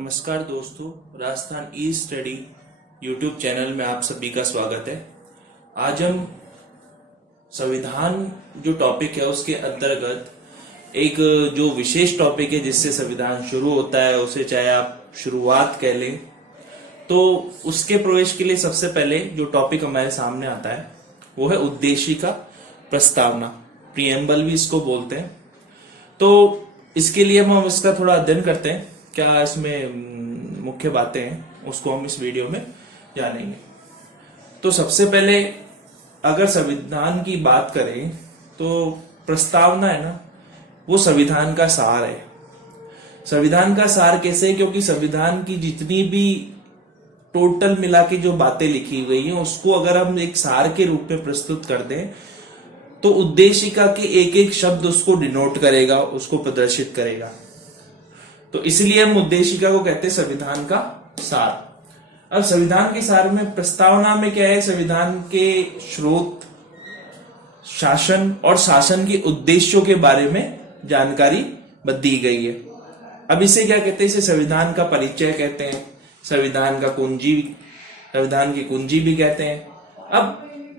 नमस्कार दोस्तों, राजस्थान ई study YouTube channel में आप सभी का स्वागत है। आज हम संविधान जो टॉपिक है उसके अंतर्गत एक जो विशेष टॉपिक है जिससे संविधान शुरू होता है, उसे चाहे आप शुरुआत कह लें, तो उसके प्रवेश के लिए सबसे पहले जो टॉपिक हमारे सामने आता है वो है उद्देशिका प्रस्तावना, प्रीएम्बल भी इसको बोलते हैं। तो इसके लिए हम इसका थोड़ा अध्ययन करते हैं, क्या इसमें मुख्य बातें हैं उसको हम इस वीडियो में जानेंगे। तो सबसे पहले अगर संविधान की बात करें तो प्रस्तावना है ना, वो संविधान का सार है। संविधान का सार कैसे? क्योंकि संविधान की जितनी भी टोटल मिला के जो बातें लिखी गई हैं उसको अगर हम एक सार के रूप में प्रस्तुत कर दें तो उद्देशिका के एक एक शब्द उसको डिनोट करेगा, उसको प्रदर्शित करेगा। तो इसलिए हम उद्देशिका को कहते हैं संविधान का सार। अब संविधान के सार में प्रस्तावना में क्या है? संविधान के स्रोत, शासन और शासन के उद्देश्यों के बारे में जानकारी दी गई है। अब इसे क्या कहते हैं? इसे संविधान का परिचय कहते हैं, संविधान का कुंजी, संविधान की कुंजी भी कहते हैं। अब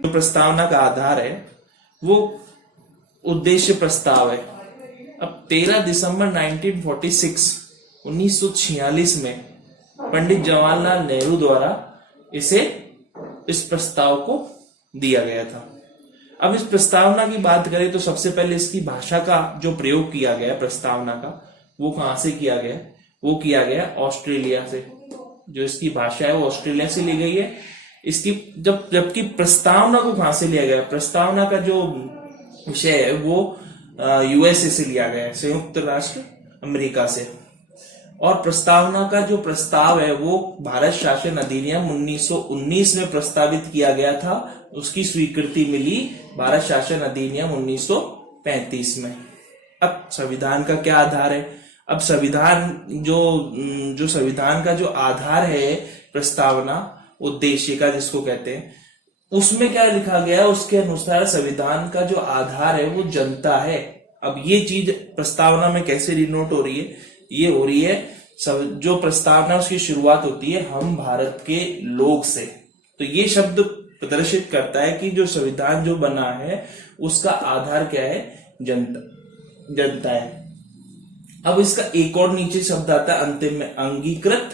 जो प्रस्तावना का आधार है वो उद्देश्य प्रस्ताव है। अब 13 दिसंबर 1946 में पंडित जवाहरलाल नेहरू द्वारा इस प्रस्ताव को दिया गया था। अब इस प्रस्तावना की बात करें तो सबसे पहले इसकी भाषा का जो प्रयोग किया गया प्रस्तावना का, वो कहां से किया गया? वो किया गया ऑस्ट्रेलिया से। जो इसकी भाषा है वो ऑस्ट्रेलिया से ली गई है। इसकी जबकि प्रस्तावना को कहां से लिया गया? प्रस्तावना का जो विषय है वो यूएसए से लिया गया है, संयुक्त राष्ट्र अमेरिका से। और प्रस्तावना का जो प्रस्ताव है वो भारत शासन अधिनियम 1919 में प्रस्तावित किया गया था। उसकी स्वीकृति मिली भारत शासन अधिनियम 1935 में। अब संविधान का क्या आधार है? अब संविधान जो संविधान का जो आधार है प्रस्तावना, उद्देशिका जिसको कहते हैं, उसमें क्या लिखा गया? उसके अनुसार संविधान का जो आधार है वो जनता है। अब ये चीज प्रस्तावना में कैसे डिनोट हो रही है? ये हो रही है जो प्रस्तावना उसकी शुरुआत होती है हम भारत के लोग से। तो ये शब्द प्रदर्शित करता है कि जो संविधान जो बना है उसका आधार क्या है? जनता है। अब इसका एक और नीचे शब्द आता है अंतिम में, अंगीकृत,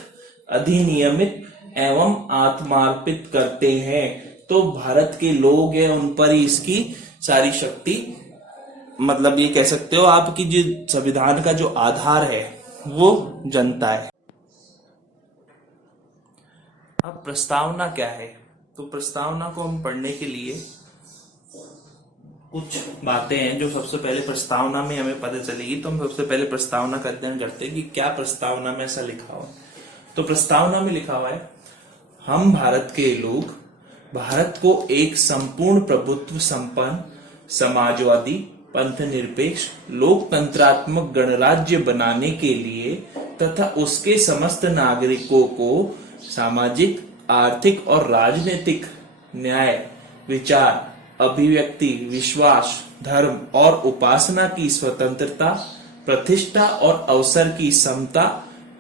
अधिनियमित एवं आत्मार्पित करते हैं। तो भारत के लोग हैं, उन पर ही इसकी सारी शक्ति, मतलब ये कह सकते हो आपकी जो संविधान का जो आधार है वो जनता है। अब प्रस्तावना क्या है? तो प्रस्तावना को हम पढ़ने के लिए कुछ बातें हैं जो सबसे पहले प्रस्तावना में हमें पता चलेगी। तो हम सबसे पहले प्रस्तावना का अध्ययन करते हैं कि क्या प्रस्तावना में ऐसा लिखा हुआ है। तो प्रस्तावना में लिखा हुआ है, हम भारत के लोग भारत को एक संपूर्ण प्रभुत्व संपन्न, समाजवादी, पंथ निरपेक्ष, लोकतंत्रात्मक गणराज्य बनाने के लिए तथा उसके समस्त नागरिकों को सामाजिक, आर्थिक और राजनीतिक न्याय, विचार, अभिव्यक्ति, विश्वास, धर्म और उपासना की स्वतंत्रता, प्रतिष्ठा और अवसर की समता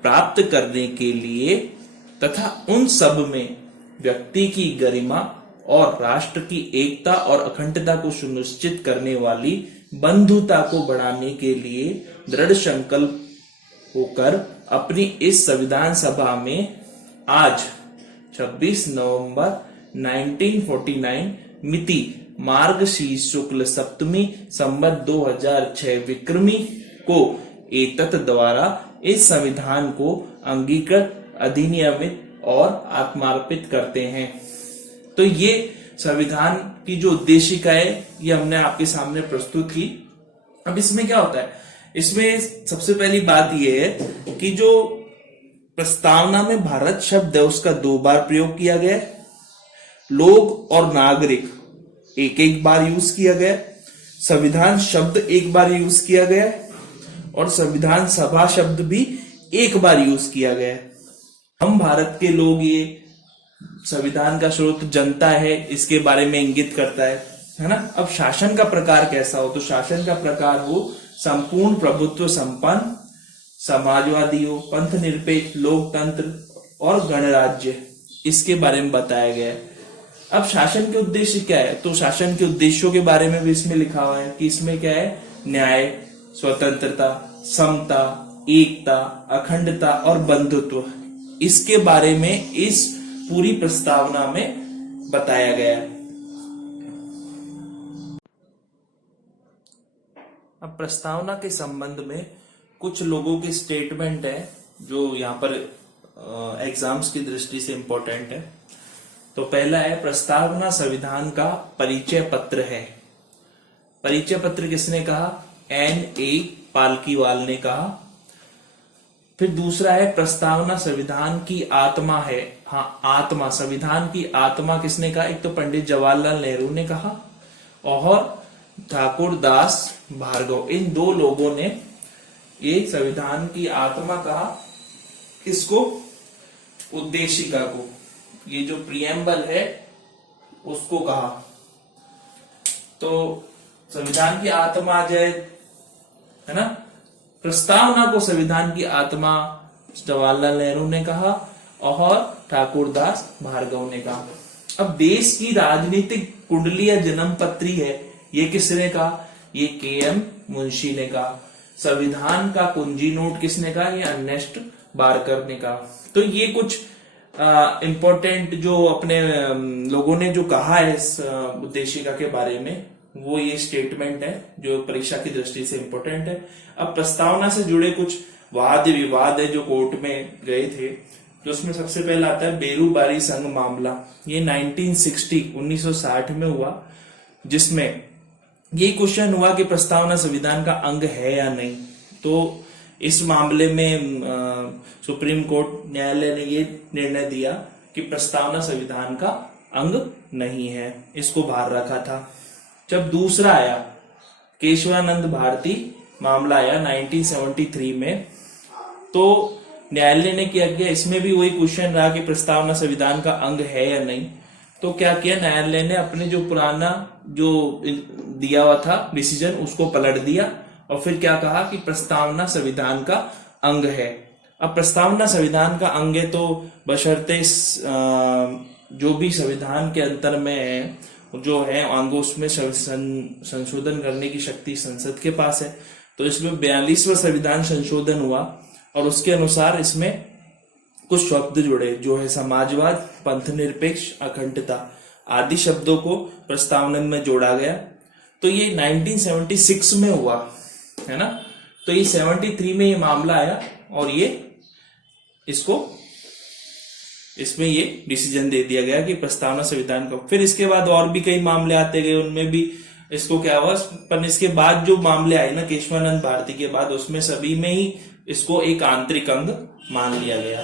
प्राप्त करने के लिए तथा उन सब में व्यक्ति की गरिमा और राष्ट्र की एकता और अखंडता को सुनिश्चित करने वाली बंधुता को बढ़ाने के लिए दृढ़ संकल्प होकर अपनी इस संविधान सभा में आज 26 नवंबर 1949 मिति मार्गशीर्ष शुक्ल सप्तमी संवत 2006 विक्रमी को एतत् द्वारा इस संविधान को अंगीकृत, अधिनियमित और आत्मार्पित करते हैं। तो ये संविधान की जो उद्देशिका है ये हमने आपके सामने प्रस्तुत की। अब इसमें क्या होता है? इसमें सबसे पहली बात ये है कि जो प्रस्तावना में भारत शब्द है उसका 2 बार प्रयोग किया गया है, लोग और नागरिक एक बार यूज किया गया, संविधान शब्द 1 बार यूज किया गया और संविधान सभा शब्द भी 1 बार यूज किया गया है। हम भारत के लोग, ये संविधान का स्रोत जनता है, इसके बारे में इंगित करता है ना। अब शासन का प्रकार कैसा हो? तो शासन का प्रकार हो संपूर्ण प्रभुत्व संपन्न, समाजवादी हो, पंथ निरपेक्ष, लोकतंत्र और गणराज्य, इसके बारे में बताया गया है। अब शासन के उद्देश्य क्या है, तो शासन के उद्देश्यों के बारे में भी इसमें लिखा हुआ है कि इसमें क्या है, न्याय, स्वतंत्रता, समता, एकता, अखंडता और बंधुत्व, इसके बारे में इस पूरी प्रस्तावना में बताया गया है। अब प्रस्तावना के संबंध में कुछ लोगों के स्टेटमेंट है जो यहाँ पर एग्जाम्स की दृष्टि से इंपॉर्टेंट है। तो पहला है, प्रस्तावना संविधान का परिचय पत्र है। परिचय पत्र किसने कहा, N.A. पालकीवाल ने कहा। फिर दूसरा है, प्रस्तावना संविधान की आत्मा है। हाँ, आत्मा, संविधान की आत्मा किसने कहा, एक तो पंडित जवाहरलाल नेहरू ने कहा और ठाकुर दास भार्गव, इन दो लोगों ने ये संविधान की आत्मा कहा। किसको, उद्देशिका को, ये जो प्रियम्बल है उसको कहा। तो संविधान की आत्मा आ जाए, है ना, प्रस्तावना को संविधान की आत्मा जवाहरलाल नेहरू ने कहा और ठाकुर दास भार्गव ने कहा। अब देश की राजनीतिक कुंडली या जन्म पत्री है, ये किसने कहा, ये के.एम. मुंशी ने कहा। संविधान का कुंजी नोट किसने कहा, ये अर्नेस्ट बारकर ने कहा। तो ये कुछ इम्पोर्टेंट जो अपने लोगों ने जो कहा है इस उद्देशिका के बारे में, वो ये स्टेटमेंट है जो परीक्षा की दृष्टि से इम्पोर्टेंट है। अब प्रस्तावना से जुड़े कुछ वाद विवाद है जो कोर्ट में गए थे, जो उसमें सबसे पहला आता है बेरूबारी संघ मामला। ये 1960 में हुआ, जिसमें ये क्वेश्चन हुआ कि प्रस्तावना संविधान का अंग है या नहीं। तो इस मामले में सुप्रीम कोर्ट न्यायालय ने ये निर्णय दिया कि प्रस्तावना संविधान का अंग नहीं है, इसको बाहर रखा था। जब दूसरा आया केशवानंद भारती मामला आया 1973 में, तो न्यायालय ने क्या किया, इसमें भी वही क्वेश्चन रहा कि प्रस्तावना संविधान का अंग है या नहीं। तो क्या किया, न्यायालय ने अपने जो पुराना जो दिया हुआ था डिसीजन, उसको पलट दिया और फिर क्या कहा कि प्रस्तावना संविधान का अंग है। अब प्रस्तावना संविधान का अंग है तो बशर्ते जो भी संविधान के अंतर में है, जो है अंगों, उसमें संशोधन करने की शक्ति संसद के पास है। तो इसमें 42वां संविधान संशोधन हुआ और उसके अनुसार इसमें कुछ शब्द जुड़े, जो है समाजवाद, पंथ निरपेक्ष, अखंडता आदि शब्दों को प्रस्तावना में जोड़ा गया। तो ये 1976 में हुआ, है ना। तो ये 73 में ये मामला आया और ये इसमें ये डिसीजन दे दिया गया कि प्रस्तावना संविधान का। फिर इसके बाद और भी कई मामले आते गए, उनमें भी इसको क्या हुआ, पर इसके बाद जो मामले आए ना केशवानंद भारती के बाद, उसमें सभी में ही इसको एक आंतरिक अंग मान लिया गया।